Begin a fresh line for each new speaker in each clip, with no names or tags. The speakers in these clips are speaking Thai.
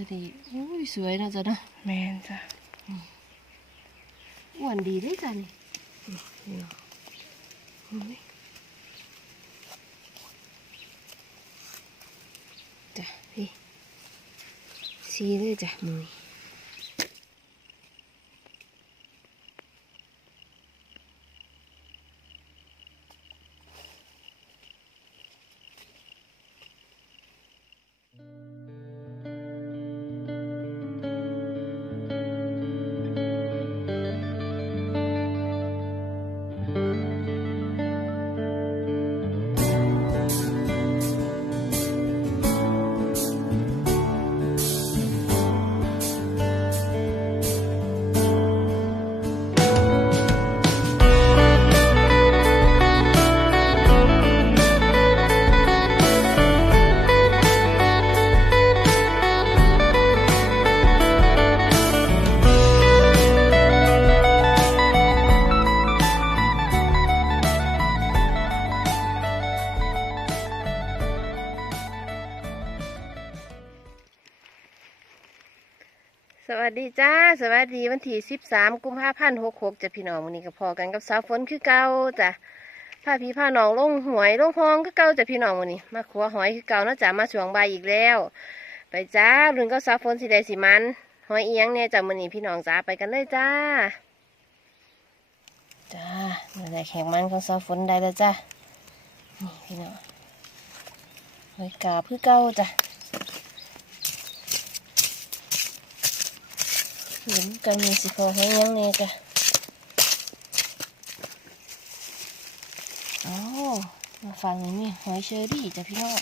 วัสดีอุ้ยสวยนะจ๊ะเนาะ
แมนจ้ะ
อ้วนดีเลยจ้ะนี่
นี่เนาะอุ้ยจ้ะพี่ซีเลยจ้ะมือ วันที่สิบสามกุมภาพันธ์หกหกจะพี่น้องวันนี้ก็พอกันกับสาวฝนคือเก่าจ้ะพาพี่พาน้องลงหวยลงพองคือเก่าจะพี่น้องวันนี้ มาขัวหอยคือเก่านาะจ้ะมาช่วงใบอีกแล้ว ไปจ้าลุนก็สาวฝนสีแดงสีมันหอยเอียงเนี่ยจ้ะวันนี้พี่น้องจ้าไปกันเลยจ้าจ้าเมื่อไรแข่งมันของสาวฝนได้แล้วจ้านี่พี่น้องหอยกาบคือเก่าจ้ะ ห็นกันมีสิพอให้ยังเนี่ยจ้ะโอ้มาฟังนี่มีหอยเชอรี่จ้ะพี่น้อง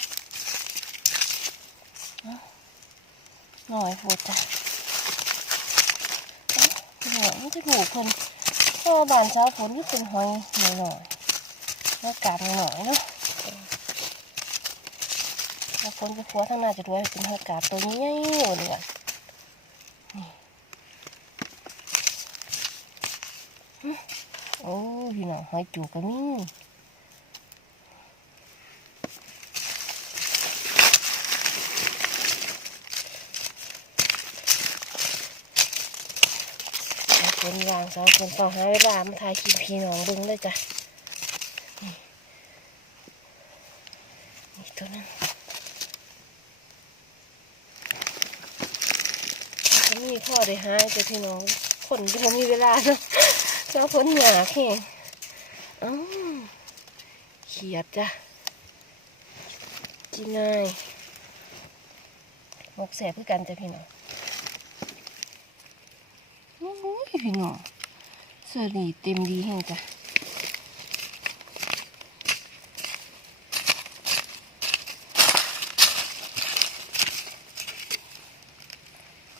หน่อยโพดจ้ะเอ้าพี่องมันจะถูกคนพ่อบานเช้าฝนนี่เป็นหอยหน่อยหน่อยแล้วกาดหน่อยเนาะแล้วคนไปคัวทั้งหน้าจะด้วยเป็นหอยกาดตัวใหญ่ๆหมดเลยอะ โอ้ พี่น้องหอยจูบก็มีเอาคนวางสองคนต้องหาเวลามาถ่ายคลิปพี่น้องเบึงเลยจ้ะนี่ตัวนั้นก็มีพ่อได้หายจ้ะพี่น้องคนที่ผมมีเวลาเนาะก็ฝนหยาแค่ เขียดจ้ะจีนายหมกแสบคือกันจ้ะพี่น้องโอ้ยพี่น้องเสื้อดีเต็มดีแห่งจ้ะ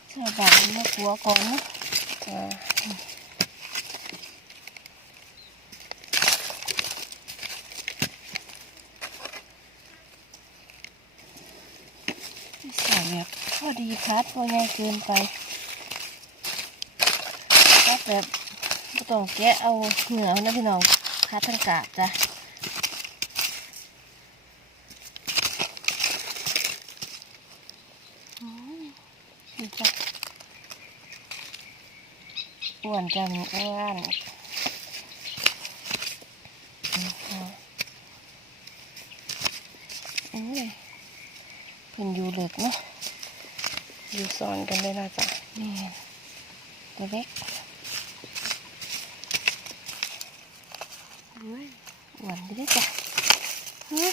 เสื้อบางมากลัวก่อนเนาะ ใส่แบบพอดีคัดพอใหญ่เกินไปคัดแบบไม่ต้องแกะเอาเหนือนะพี่น้องคัดทั้งกาบจ้ะนี่จ้ะอ้วนจังอ้วนอืมเอาอืม เพิ่นอยู่เล็กเนาะอยู่ซ้อนกันเลยนะจ๊ะนี่เล็กเฮ้ยหวานดีเลยจ้ะฮะ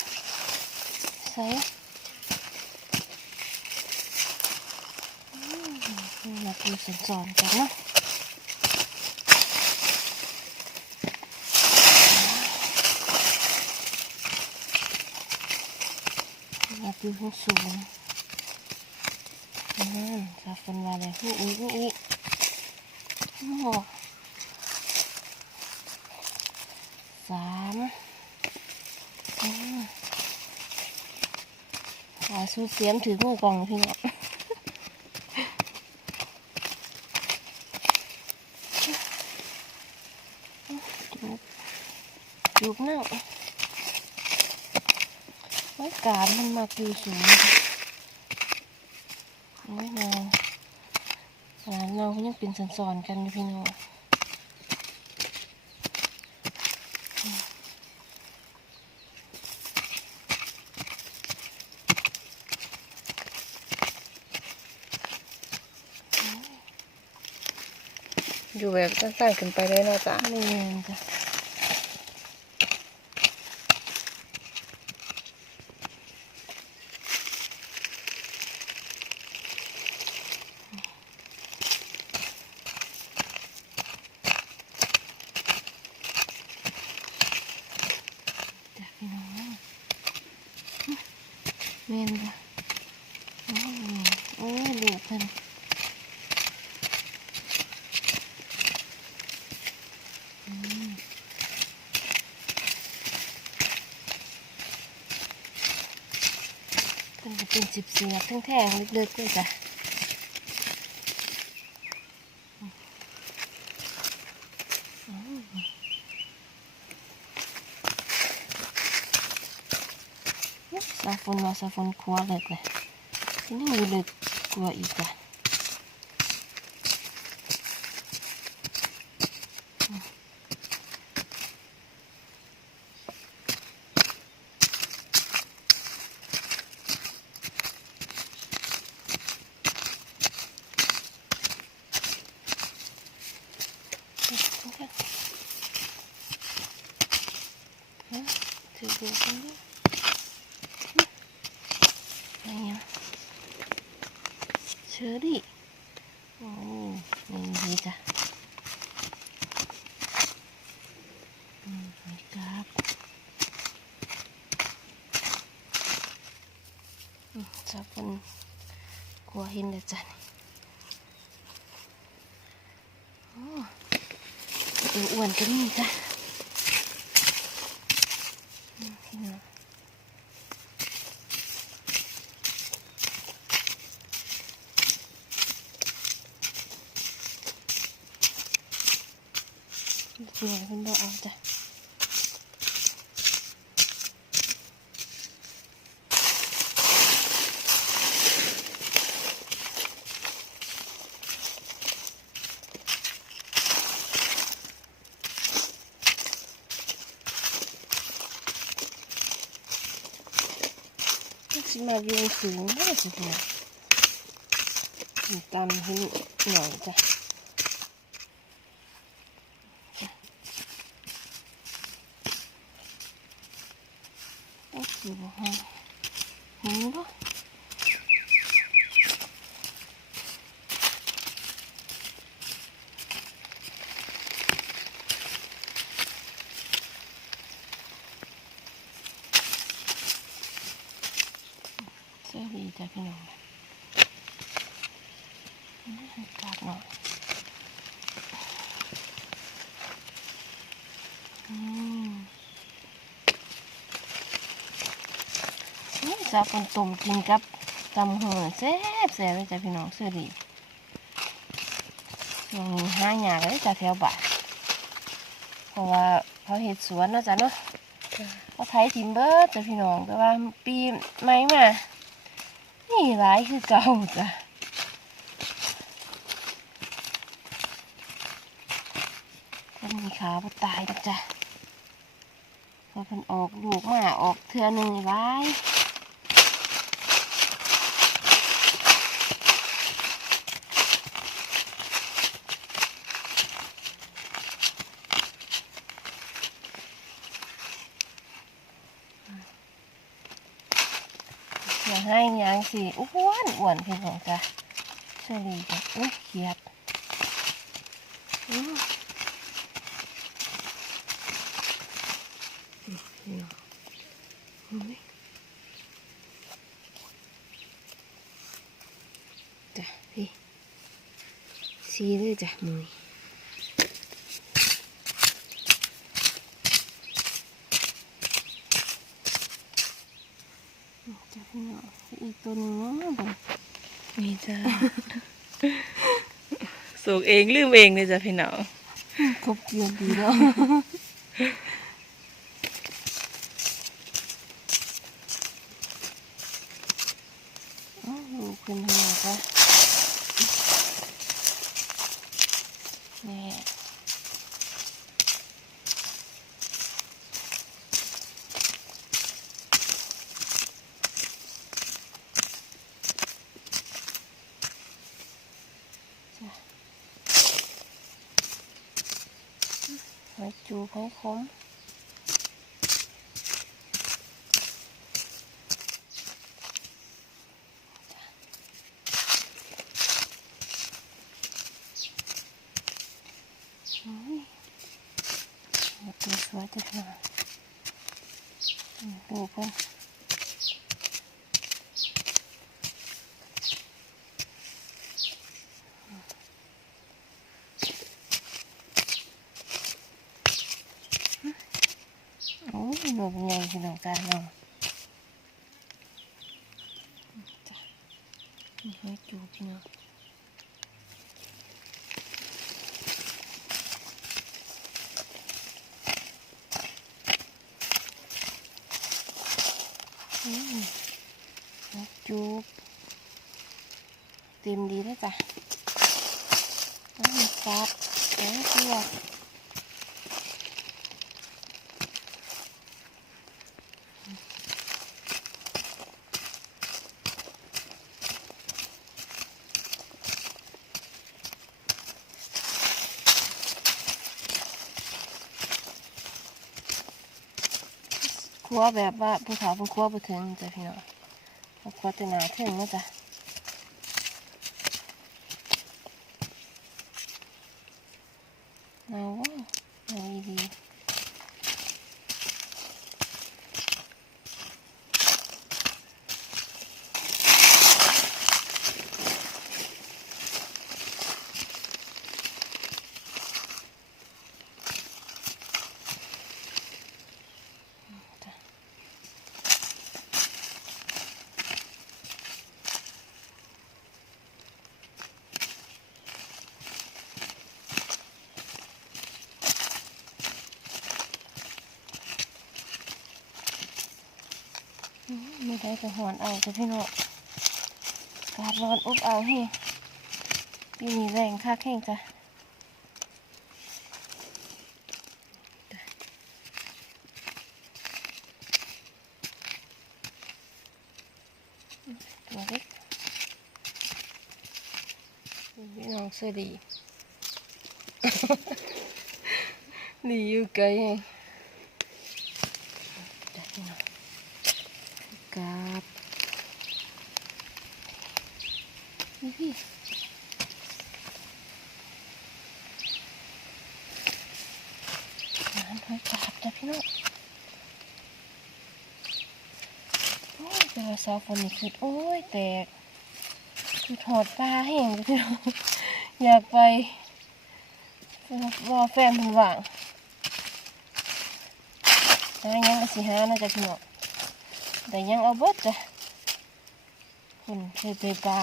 ใส่อืมนี่มาอยู่ซ้อนๆกันเนาะ อยู่ข้างสูงอืมจะเป็นว่าอะไรฮู้อุ้ยอุ้อุ้ยโอ้โหสามอืมหาสูเสียมถือมือกล่องพี่เน้องจูบจูบเน่า ไว้การมันมาคือสูงโอ้ยนางหลานเราก็ยังเป็นสันสอนๆกันอยู่พี่น้องอยู่แบบสั้นๆขึ้นไปเลยนะจ๊ะไม่เงินจ้ะจ้ะ เมนจ้ะโอ้ยโอ้ยลูกเพิ่นมันจะเป็นสิบเสียบแท่งๆลึกๆเลยจ้ะ ซาฟอนว่าซาฟอนครัวเลยเลยที่นี่มีลึกกว่าอีกจ้ะฮะถือดูกันดิอะไรอะเชอรี่โอ้นี่ดีจ้ะอืมนี่ครับอืมจะเป็นินเลยจ้ะนี่โอ้ตัวอ้วนก็มีจ้ะ พี่น้องสวยคุณบอกเอาจ้ะสิมาเวียง สูงมากสิพี่น้องตามหินหน่อยจ้ะโอ้โหหินบ่เสื้อดีจ้ะพี่น้องอืมอากาศหน่อยอืมนี่ ซาปนต้มกินกับตำหัวแซ่บแซ่บเลยจ้ะพี่น้องเสื้อดีช่วงนี้ห้ายาเลยจ้ะแถวบ้านเพราะว่าเขาเห็ดสวนนะจ้ะเนาะก็ไทยทิมเบอร์จ้ะพี่น้องแต่ว่าปีใหม่มา นี่ร้ายคือเก่าจ้ะก็มีขาบ่ตายดอกจ้ะพอเพิ่นออกลูกมาออกเทือหนึ่งร้าย อยากให้ยางสิอ้วนอ้วนพี่น้องจ้ะเชอรี่จ้ะอุ้ยเขียดอื้อนี่เนาะอุ้ยจ้ะพี่สีเลยจ้ะมือจ้ะพี่น้องอีกตัวหนึงเนาะบ่
นี่จ้า สู กเองลืมเองเลยจ้ะพี่น้อง
ครบเกียนดีเนาะอ้าวลูก ขึ้นมาจ้ะนี่จ้ะหอยจูบหอยขม อุ้ย แบบนี้สวยจังเลยอืมดูเพิ่นโอ้ยหนูเป็นไงพี่น้องจ้าน้องจ้ะนี่ให้จูบพี่น้อง อืมนกจูบ เต็มดีเลยจ้ะน้ำซับน้ำเกลือครัวแบบว่าภูเขาเป็นครัวไปถึงจ้ะพี่น้องเอาครัวแตหนาถึงนะจ้ะเอาวะเอาอีดีจ้ะ อืม ได้ไปหอนเอาจ้ะพี่น้องอากาศร้อนอบเอาให้ปีนี้แรงคักแห้งจ้ะตัวเล็กพี่น้องสวัสดี ดีอยู่ไกลเองจ้ะพี่น้อง กับนี่พี่น้ำหอยกาบจ้ะพี่น้องโอ้ยเป็นว่า ซอฝนนี่คือโอ้ยแตกคือถอดปลาแห้งจ้ะพี่น้องอยากไปว่าแฟนเพิ่นว่างหายังก็สิหานะจ๊ะพี่น้องแต่ยังเอาเบิดจ้ะคุณเคยไปปลา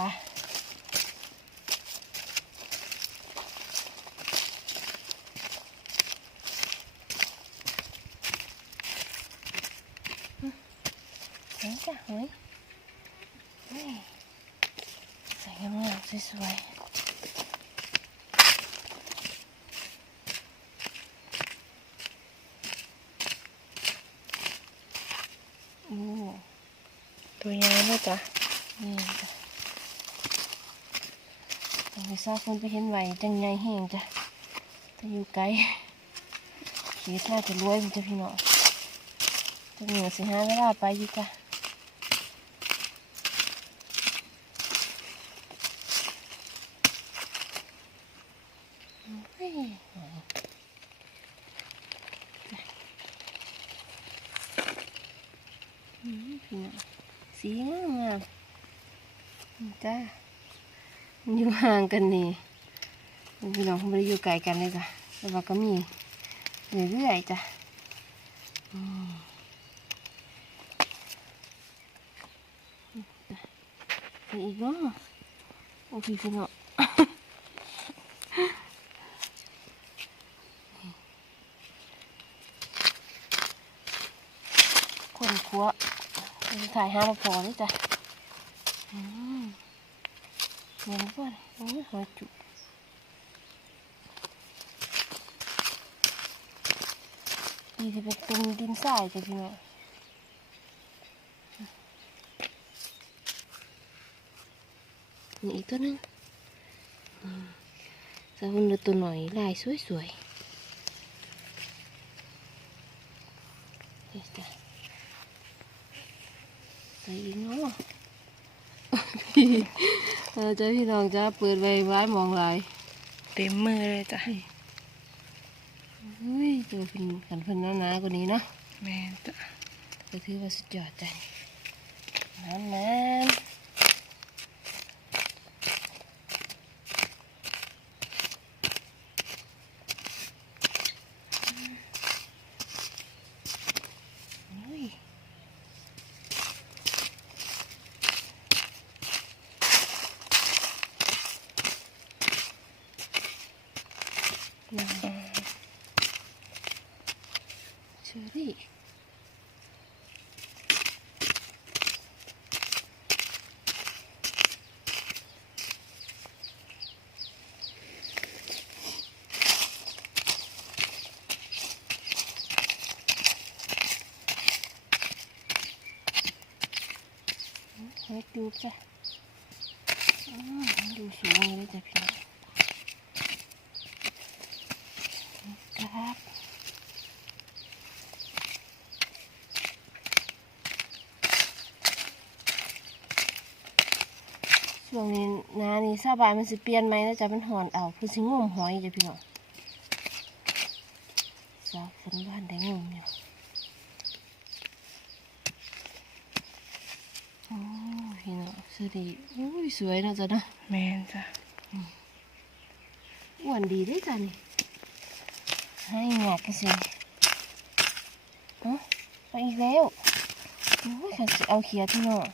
เห็นจ้ะเฮ้ยเฮ้ยใส่งามๆสวยๆโอ้
ตัวใหญ่เลยจ้ะ
นี่จ้ะต้องไป ซาคนไปเห็นไหวจังไงแห้งจ้ะจะอยู่ไกลขีดน่าจะรวยมันจะพี่น้องจะเหนือสิหาเวลาไปอยู่จ้ะเฮ้ยอืมพี่น้องสีงามงามนี่จ้ามันอยู่ห่าง กันนี่พี่น้องเขาไม่ได้อยู่ไกลกันเลยจ้ะแต่ว่าก็มีเรื่อยๆจ้ะไปอีกเนาะโอ้พี่พี่น้องคนขัวถ่ายห้ามาพอเลยจ้ะอืม ห็นป่ะโอ้ยหอยจุดีที่เป็นตุ่มดินทรายจ้ะพี่น้องนี่อีกตัวนึงสาวุนตัวหน่อยลายสวยๆนี่จ้ะใส่อีกเนาะ เออจ้าพี่น้องจ้าเปิดไว้ไว้มองลาย
เต็มมือเลยจ้ะ
อุ้ยตัวเป็นกันเพิ่นหนาๆกว่านี้เนาะ
แม่นจ้ะ
ก็ถือว่าสุดยอดจ้ะน้ำน้ำอุ้ยน้ำเชอรี่ หอยจูบจ้ะดูสูงเลยจ้ะพี่น้องครับช่วงนี้นานี่ซาบานมันสิเปลี่ยนไหมแล้วจ้ะมันหอนเอาเพื่อสิงมหอยจ้ะพี่น้องสาวฝนบ้านได้งมอยู่ โอ้พี่น้อง สวัสดีโอ้ยสวยเนาะจ๊ะเนาะ
แม่นจ้ะ
อ้วนดีเด้จ้ะนี่ให้หงักกันสิเอ้าไปอีกแล้วโอ้ยขันสิเอาเขียดพี่น้อง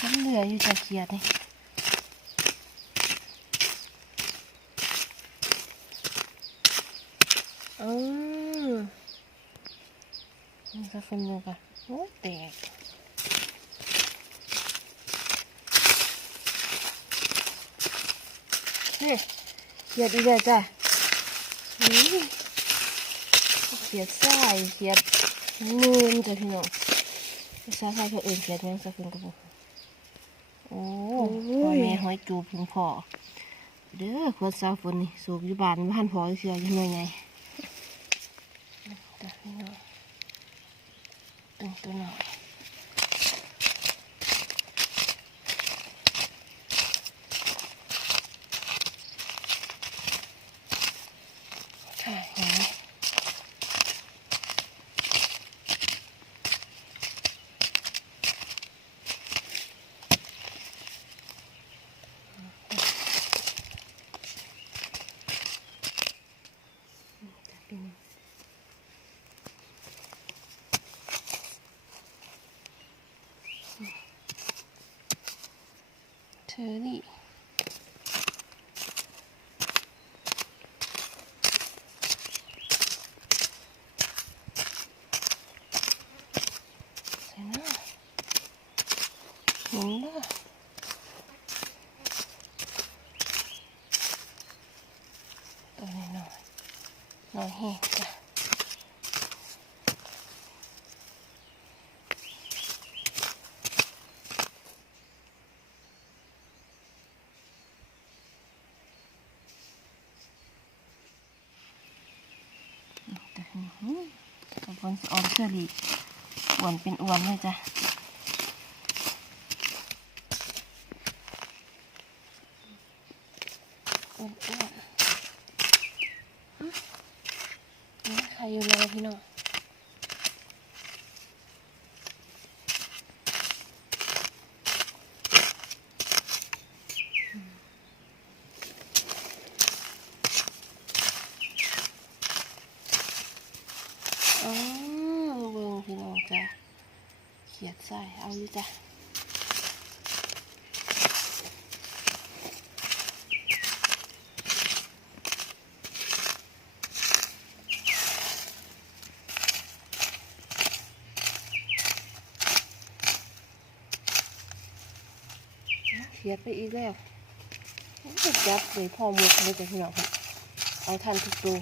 มันเหลืออยู่จากเขียดนี่อืมนี่ก็เป็นมือกันโอ้ยแตก นี่เขียดอีกแล้วจ้ะนี่เขียดทรายเขียดนูนจ้ะพี่น้องภาษาไทยเขาเอื่นเขียดหยังสักคนกับผมโอ้พ่อแม่หอยจูบถึงพ่อเด้อควรสาวฝนนี่สูบอยู่บ้านบ้านพ่อเสียยังไงไงจ้ะพี่น้องตึงตัวหน่อยค่ะเห็นไหม เธอนี่ใส่หน้าหมุนหน้าตัวนี้หน่อยห น่อยแห้งจ้ะอือหือกับคนออมเชอรี่อ้วนเป็นอ้วนเลยจ้ะอ้วนอ้วนอื้อนี่ใครอยู่เลยพี่น้องอ๋อเบิ่งพี่น้องจ้ะเขียดใส่เอาอยู่จ้ะ เสียบไปอีกแล้วจับเลยพ่อมุกเลยจากพี่น้องค่ะเอาทันทุกตัว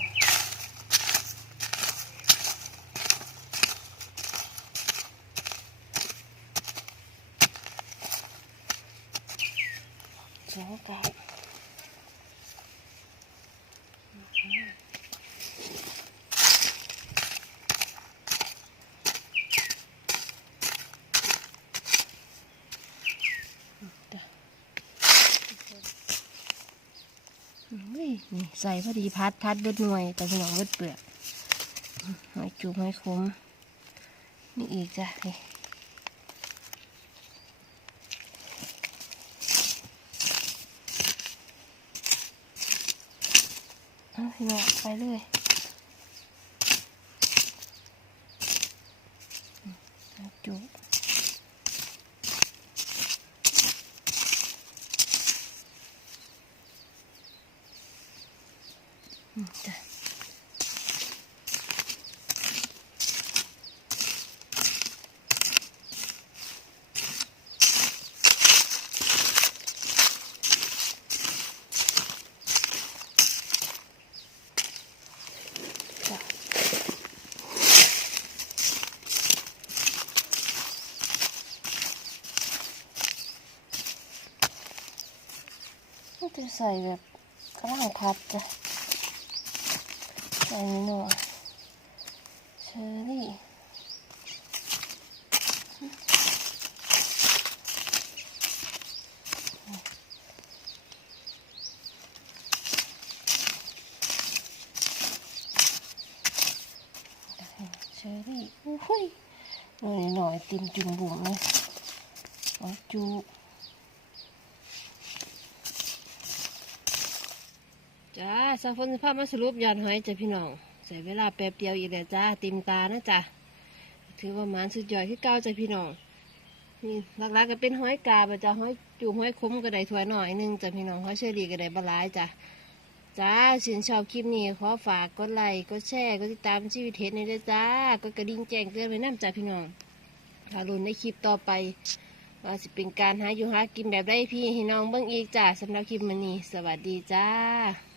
นี่ใส่พอดีพัดพัดเบิดหน่วยแต่พี่น้องเบิดเปลือกหอยจุกหอยคมนี่อีกจ้ะนี่เอาพี่น้องไปเลย ใส่แบบกระลังพัดจ้ะใส่นิดหน่อยเชอรี่เชอรี่อุ้ยหน่อยหน่อยติมจุ่มบุ๋มเลยเอาจู จ้าสาวฝนสภาพมาสรุปยอดหอยจ้ะพี่น้อง ใส่เวลาแป๊บเดียวอีกแล้วจ้าติมตานะจ้ะถือว่ามานสุดยอดที่เก้าจ้ะพี่น้อง นี่หลักๆก็เป็นหอยกาบจ้ะหอยจูบหอยคมก็ได้ถ้วยหน่อยนึงจ้ะพี่น้องหอยเชอรี่ก็ได้บลายจ้ะจ้าสินชอบคลิปนี้ขอฝากกดไลค์กดแชร์กดติดตามชีวิตเทศในด้วยจ้ากดกระดิ่งแจ้งเตือนไว้น้ำจ้ะพี่น้องถ้าลุนในคลิปต่อไปว่าสิเป็นการหาอยู่หากินแบบได้พี่ให้น้องเบิ่งอีกจ้าสำหรับคลิปมันนี้สวัสดีจ้า